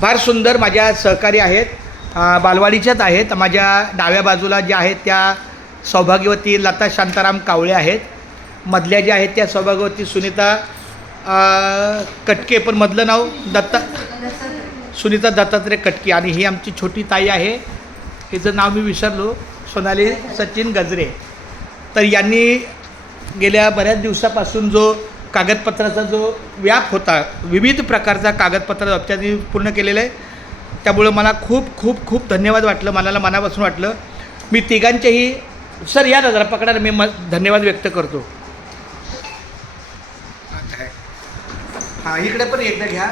फार सुंदर माझ्या सहकारी आहेत, बालवाडीच्याच आहेत. माझ्या डाव्या बाजूला ज्या आहेत त्या सौभाग्यवती लता शांताराम कावळे आहेत. मधल्या ज्या आहेत त्या सौभाग्यवती सुनीता कटके, पण मधलं नाव सुनीता दत्तात्रय कटके. आणि ही आमची छोटी ताई आहे, हिचं नाव मी विसरलो, सोनाली सचिन गजरे. तर यांनी गेल्या बऱ्याच दिवसापासून जो कागदपत्राचा जो व्याप होता, विविध प्रकारचा कागदपत्र त्यांनी पूर्ण केलेलं आहे. त्यामुळं मला खूप खूप खूप धन्यवाद वाटलं, मला मनापासून वाटलं. मी तिघांचेही सर या ना जरा पकडायला मी धन्यवाद व्यक्त करतो. हां इकडे पण एकदा घ्या.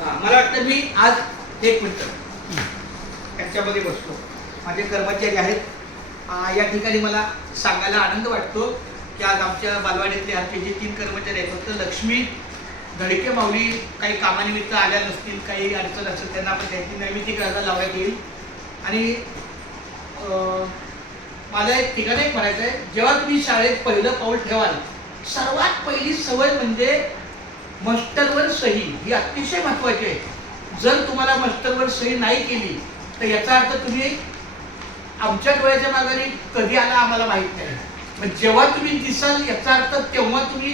मला वाटतं मी आज एक मिनटं याच्यामध्ये बसतो. माझे कर्मचारी आहेत. या ठिकाणी मला सांगायला आनंद वाटतो की आज आमच्या बालवाडीतले आमचे जे 3 कर्मचारी आहेत, फक्त लक्ष्मी धडके माऊली काही कामानिमित्त आल्या नसतील, काही अडचण असेल, त्यांना आपण त्यांची नैमित्तिक रजा लावण्यात येईल. आणि मला एक ठिकाणी एक म्हणायचं आहे, जेव्हा तुम्ही शाळेत पहिलं पाऊल ठेवाल, सर्वात पहिली सवय म्हणजे मास्टरवर सही. ही अतिशय महत्त्वाची आहे. जर तुम्हाला मास्टरवर सही नाही केली तर याचा अर्थ तुम्ही आमच्या डोळ्याच्या मागाने कधी आला आम्हाला माहीत नाही. मग जेव्हा तुम्ही दिसाल याचा अर्थ तेव्हा तुम्ही,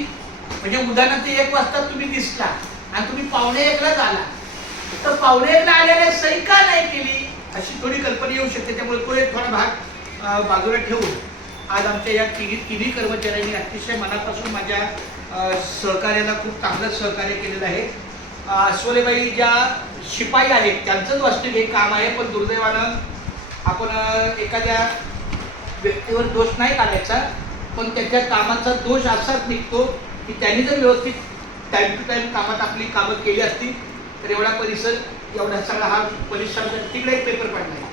म्हणजे उदाहरणार्थ 1 वाजता तुम्ही दिसला आणि तुम्ही 1:45लाच आला, तर 1:45ला आल्याने सही का नाही केली अशी थोडी कल्पना येऊ शकते. त्यामुळे तो एक थोडा भाग बाजूला ठेवून आज आमच्या या तिन्ही कर्मचाऱ्यांनी अतिशय मनापासून माझ्या सहकार्याला खूप चांगलं सहकार्य केलेलं आहे. अस्वलेबाई ज्या शिपाई आहेत त्यांचंच वास्तविक हे काम आहे, पण दुर्दैवानं आपण एखाद्या व्यक्तीवर दोष नाही काढायचा, पण त्याच्या कामाचा दोष असाच निघतो की त्यांनी जर व्यवस्थित टाईम टू टाईम कामात आपली कामं केली असती तर एवढा परिसर, एवढा सगळा हा परिसर तिकडे एक पेपर पडला आहे.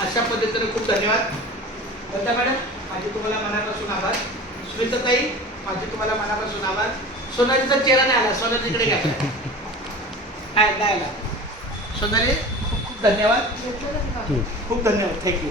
अशा पद्धतीने खूप धन्यवाद. लता मॅडम माझे तुम्हाला मनापासून आभार. स्मिताताई माझे तुम्हाला मनापासून आभार. सोनालीचा चेहरा नाही आला, सोनालीकडे घ्या. नाही आला. सोनाली खूप खूप धन्यवाद, खूप धन्यवाद, थँक्यू.